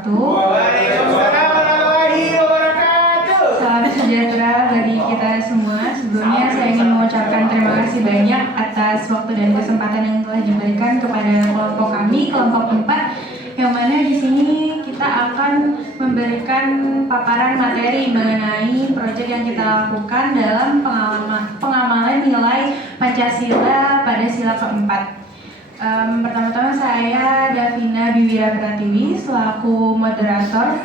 wabarakatuh. Waalaikumsalam warahmatullahi wabarakatuh. Salam sejahtera bagi kita semua. Sebelumnya saya ingin mengucapkan terima kasih banyak atas waktu dan kesempatan yang telah diberikan kepada kelompok kami, kelompok 4, yang mana di sini kita akan memberikan paparan materi mengenai proyek yang kita lakukan dalam pengamalan nilai Pancasila pada sila keempat. Pertama-tama saya Davina Biwira Pratiwi selaku moderator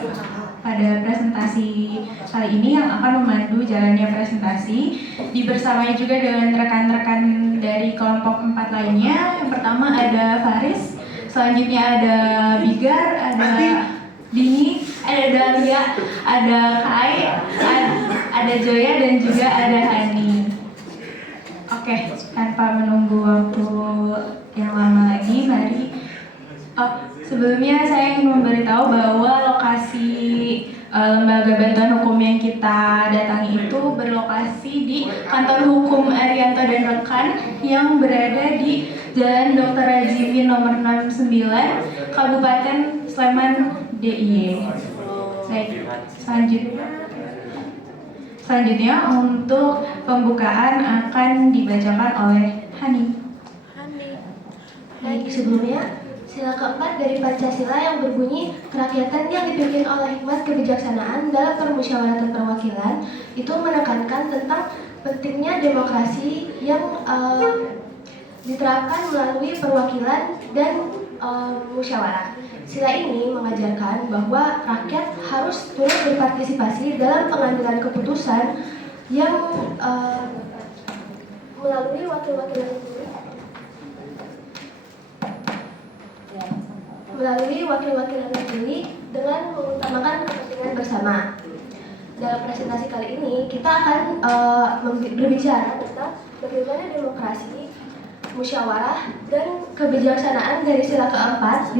pada presentasi kali ini yang akan memandu jalannya presentasi. Dibersamai juga dengan rekan-rekan dari kelompok 4 lainnya. Yang pertama ada Faris, selanjutnya ada Bigar, ada Dini, ada Dalia, ada Kai, ada Joya dan juga ada Hani. Oke, tanpa menunggu waktu yang lama lagi, mari. Sebelumnya saya ingin memberitahu bahwa lokasi lembaga bantuan hukum yang kita datangi itu berlokasi di Kantor Hukum Arianto dan Rekan yang berada di Jalan Dr. Rajimin nomor 69, Kabupaten Sleman, DIY. Baik, selanjutnya untuk pembukaan akan dibacakan oleh Hani. Baik, sebelumnya sila keempat dari Pancasila yang berbunyi kerakyatan yang dipimpin oleh hikmat kebijaksanaan dalam permusyawaratan perwakilan itu menekankan tentang pentingnya demokrasi yang diterapkan melalui perwakilan dan musyawarah. Sila ini mengajarkan bahwa rakyat harus turut berpartisipasi dalam pengambilan keputusan yang melalui wakil-wakilan terpilih dengan mengutamakan kepentingan bersama. Dalam presentasi kali ini kita akan berbicara tentang bagaimana demokrasi, musyawarah, dan kebijaksanaan dari sila keempat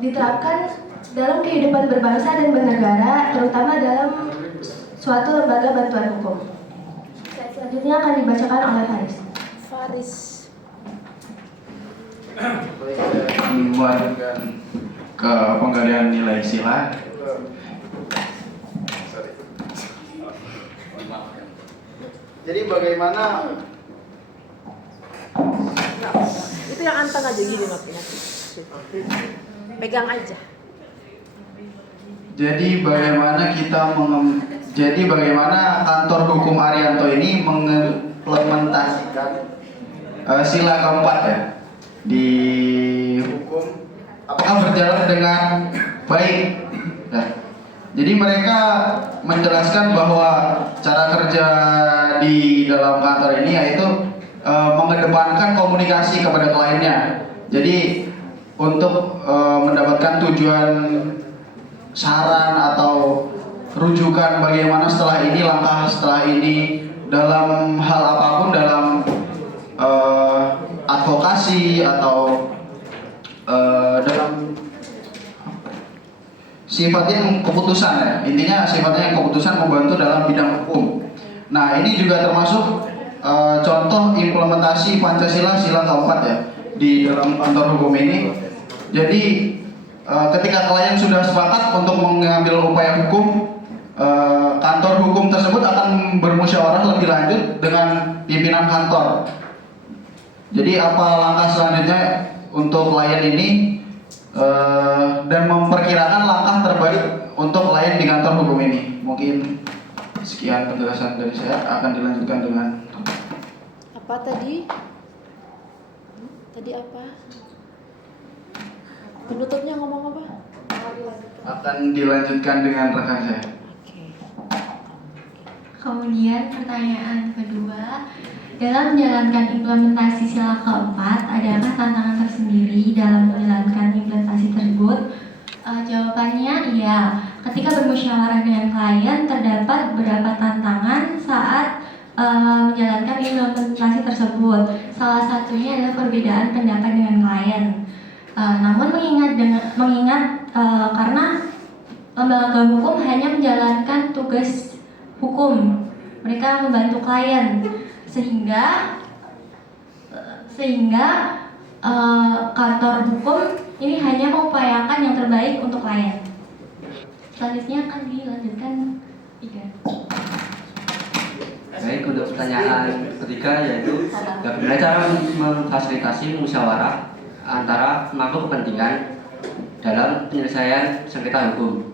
diterapkan dalam kehidupan berbangsa dan bernegara, terutama dalam suatu lembaga bantuan hukum. Selanjutnya akan dibacakan oleh Faris. Melanjutkan ke penggalian nilai sila. Jadi bagaimana? Itu yang anteng aja gini nanti. Pegang aja. Jadi bagaimana kantor hukum Arianto ini mengimplementasikan sila keempat ya di hukum, apakah berjalan dengan baik? Nah, jadi mereka menjelaskan bahwa cara kerja di dalam kantor ini yaitu mengedepankan komunikasi kepada kliennya. Jadi untuk mendapatkan tujuan, saran atau rujukan bagaimana setelah ini, langkah setelah ini dalam hal apapun, dalam advokasi atau dalam sifatnya keputusan ya, intinya sifatnya keputusan membantu dalam bidang hukum. Nah, ini juga termasuk contoh implementasi Pancasila sila keempat ya di dalam kantor hukum ini. Jadi ketika klien sudah sepakat untuk mengambil upaya hukum, kantor hukum tersebut akan bermusyawarah lebih lanjut dengan pimpinan kantor. Jadi apa langkah selanjutnya untuk klien ini dan memperkirakan langkah terbaik untuk klien di kantor hukum ini. Mungkin sekian penjelasan dari saya, akan dilanjutkan dengan Apa tadi? Tadi apa? Penutupnya ngomong apa? akan dilanjutkan dengan rekan saya. Oke. Kemudian pertanyaan kedua, dalam menjalankan implementasi sila keempat, adakah tantangan tersendiri dalam menjalankan implementasi tersebut? Jawabannya iya. Ketika bermusyawarah dengan klien, terdapat beberapa tantangan saat menjalankan implementasi tersebut. Salah satunya adalah perbedaan pendapat dengan klien. Namun mengingat karena lembaga hukum hanya menjalankan tugas hukum, mereka membantu klien, sehingga kantor hukum ini hanya mengupayakan yang terbaik baik untuk klien. Selanjutnya akan dilanjutkan Iga. Baik, untuk pertanyaan ketiga yaitu bagaimana cara memfasilitasi musyawarah antara pemangku kepentingan dalam penyelesaian sengketa hukum.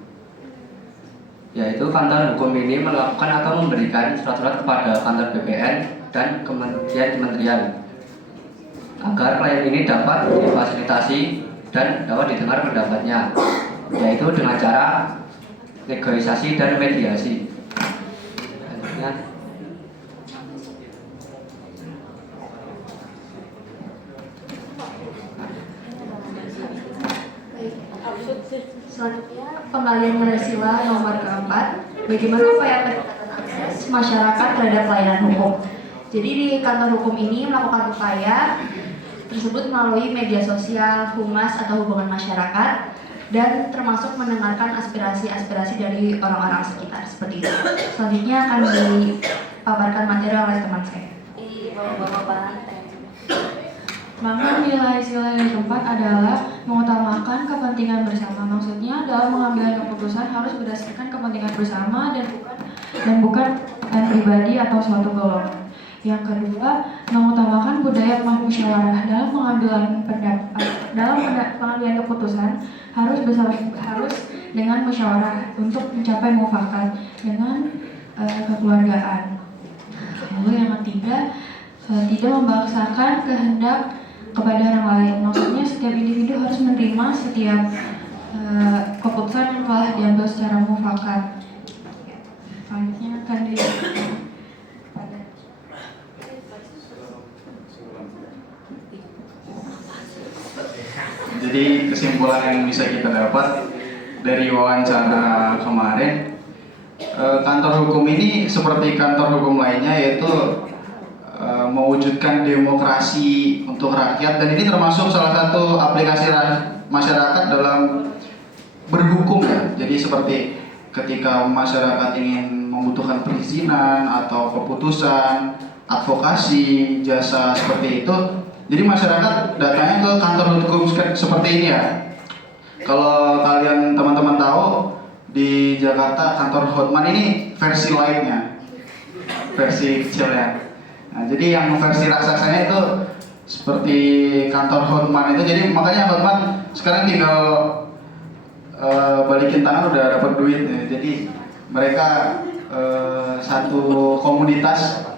Yaitu kantor hukum ini melakukan atau memberikan surat-surat kepada kantor BPN dan kementerian-kementerian agar klien ini dapat difasilitasi dan dapat didengar pendapatnya, yaitu dengan cara negosiasi dan mediasi. Selanjutnya, Selanjutnya, pengalian nilai sila nomor keempat, bagaimana upaya peningkatan akses masyarakat terhadap pelayanan hukum. Jadi di kantor hukum ini melakukan upaya tersebut melalui media sosial, humas atau hubungan masyarakat, dan termasuk mendengarkan aspirasi-aspirasi dari orang-orang sekitar seperti itu. Selanjutnya akan dipaparkan materi oleh teman saya. Maka nilai sila yang keempat adalah mengutamakan kepentingan bersama. Maksudnya dalam mengambil keputusan harus berdasarkan kepentingan bersama dan bukan pribadi atau suatu golongan. Yang kedua, mengutamakan budaya musyawarah dalam pengambilan keputusan harus dengan musyawarah untuk mencapai mufakat dengan kekeluargaan. Lalu yang ketiga, tidak memaksakan kehendak kepada orang lain. Maksudnya setiap individu harus menerima setiap keputusan yang telah diambil secara mufakat. Selanjutnya akan Jadi kesimpulan yang bisa kita dapat dari wawancara kemarin, kantor hukum ini seperti kantor hukum lainnya, yaitu mewujudkan demokrasi untuk rakyat, dan ini termasuk salah satu aplikasi masyarakat dalam berhukum ya. Jadi seperti ketika masyarakat ingin membutuhkan perizinan atau keputusan, advokasi, jasa seperti itu, jadi masyarakat datangnya ke kantor hukum seperti ini ya. Kalau kalian teman-teman tahu, di Jakarta kantor Hotman ini versi lainnya, versi kecilnya. Nah, jadi yang versi raksasanya itu seperti kantor Hotman itu. Jadi makanya Hotman sekarang tinggal balikin tangan udah dapat duit ya. Jadi mereka satu komunitas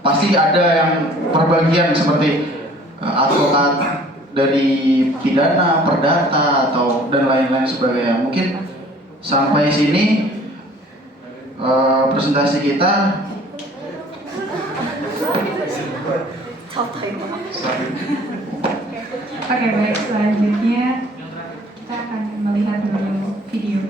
pasti ada yang perbagian seperti advokat dari pidana, perdata atau dan lain-lain sebagainya. Mungkin sampai sini presentasi kita. Oke, baik, selanjutnya kita akan melihat dulu video.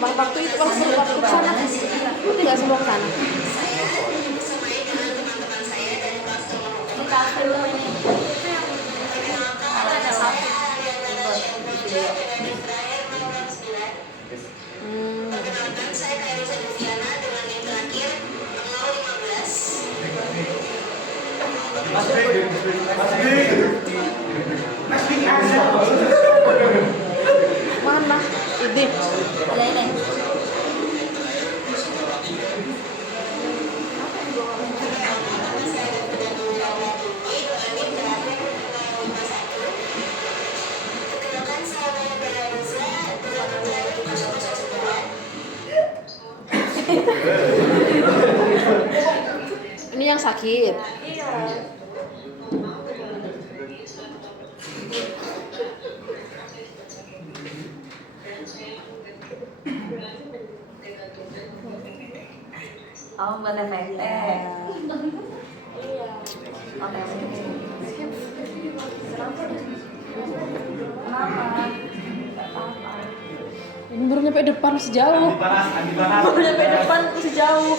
Waktu itu waktu ke sana, lu tidak semua ke sana. Mana? Ini. Ada ini. Ini yang sakit. Iya. Oh, buat efek teh. Iya. Oke. Kenapa? Ini baru nyampe depan masih jauh. Baru nyampe depan masih jauh.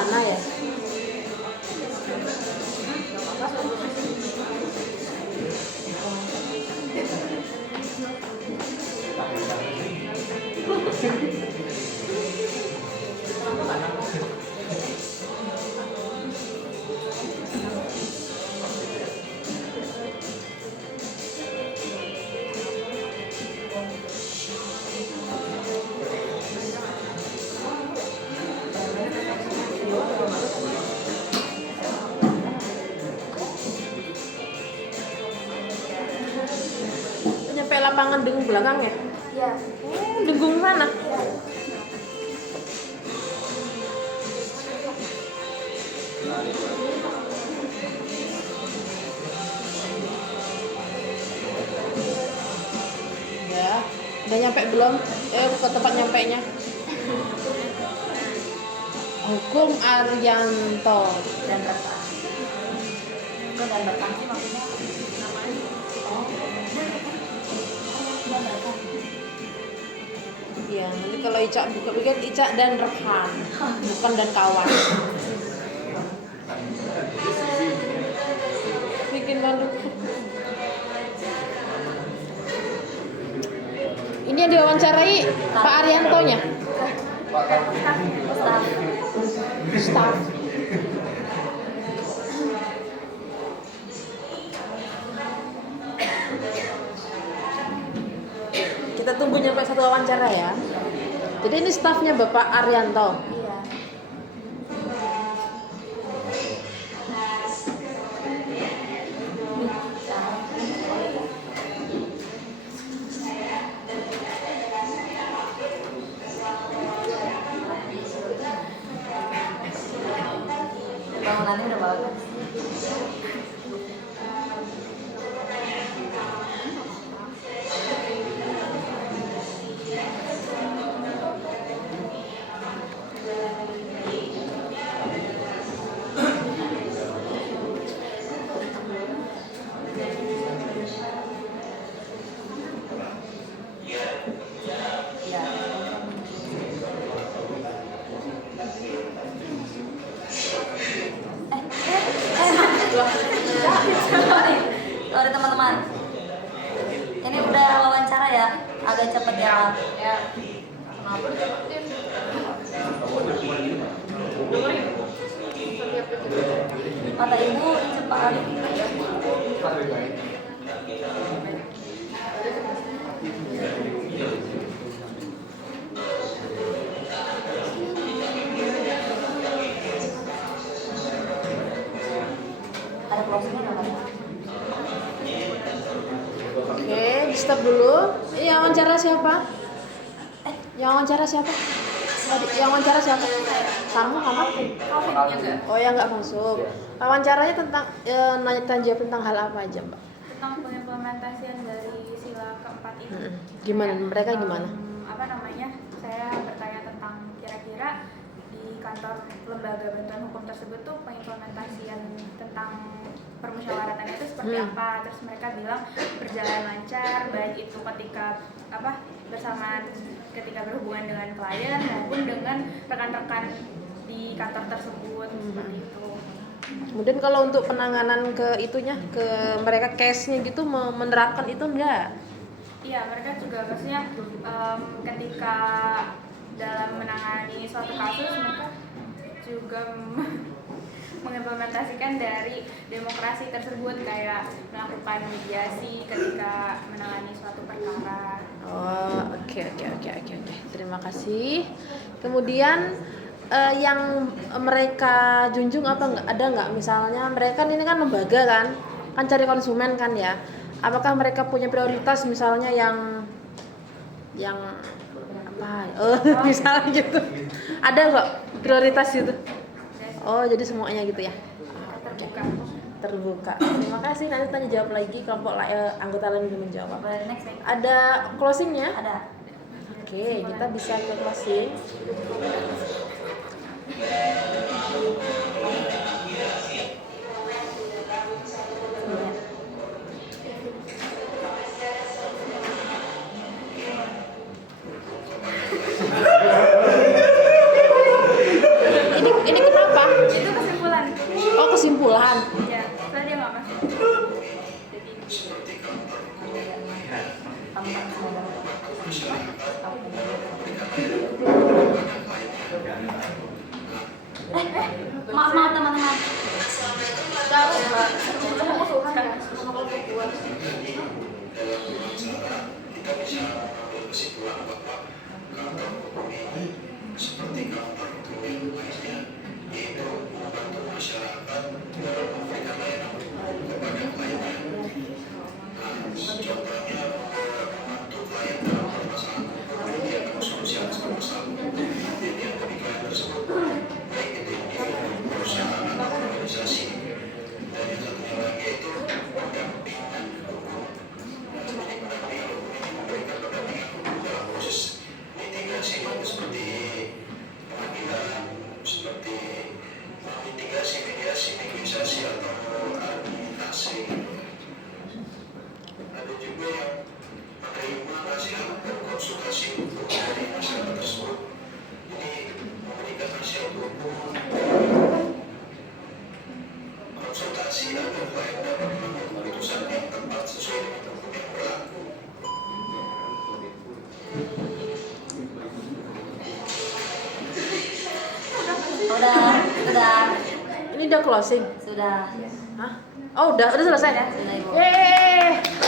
sana ya. Nyampe lapangan Dengung belakang ya? Ya. Dengung mana? Ya, udah nyampe belum? Ke tempat nyampenya. Hukum Arianto. Dan rekan. Kok dan rekan sih maksudnya? Oh, dan rekan. Iya, nanti kalau Ica buka pikir Ica dan rekan, bukan dan kawan. Bikin malu. Ini yang diwawancarai Pak Ariantonya. Staff. Kita tunggu nyampe satu wawancara ya. Jadi ini stafnya Bapak Arianto. Iya. Bangunannya udah bagus. Iya. Sorry teman-teman. Ini udah wawancara ya, agak cepet ya. Ya. Kata ibu cepat. Ada closing-nya nggak? Oke, di stop dulu. Yang wawancara siapa? Yang wawancara siapa? Yang wawancara siapa? Kamu? Oh ya nggak masuk. Wawancaranya tentang nanya jawab tentang hal apa aja, Mbak? Tentang pengimplementasian dari sila keempat itu. Gimana? Mereka gimana? Apa namanya? Saya bertanya tentang kira-kira di kantor lembaga bantuan hukum tersebut tuh pengimplementasian tentang permusyawaratan itu seperti apa. Terus mereka bilang berjalan lancar, baik itu ketika bersamaan ketika berhubungan dengan klien maupun dengan rekan-rekan di kantor tersebut seperti itu. Kemudian kalau untuk penanganan ke itunya, ke mereka case-nya gitu menerapkan itu enggak? Iya, mereka juga maksudnya ketika dalam menangani suatu kasus mereka juga mengimplementasikan dari demokrasi tersebut, kayak melakukan mediasi ketika menangani suatu perkara. Oh, oke. Terima kasih. Kemudian yang mereka junjung apa enggak? Ada enggak misalnya mereka ini kan lembaga kan cari konsumen kan ya. Apakah mereka punya prioritas misalnya yang apa? Misalnya gitu. Ada enggak prioritas itu? Oh, jadi semuanya gitu ya. Terbuka. Terima kasih. Nanti tanya jawab lagi kelompok anggota lain belum menjawab. Ada closingnya? Ada. Oke, kita bisa ke closing. Ini kenapa? kamu kan semua maaf teman-teman. Sudah. Ini udah closing. Sudah. Hah? Oh, udah selesai. Sudah, Ibu. Yeay.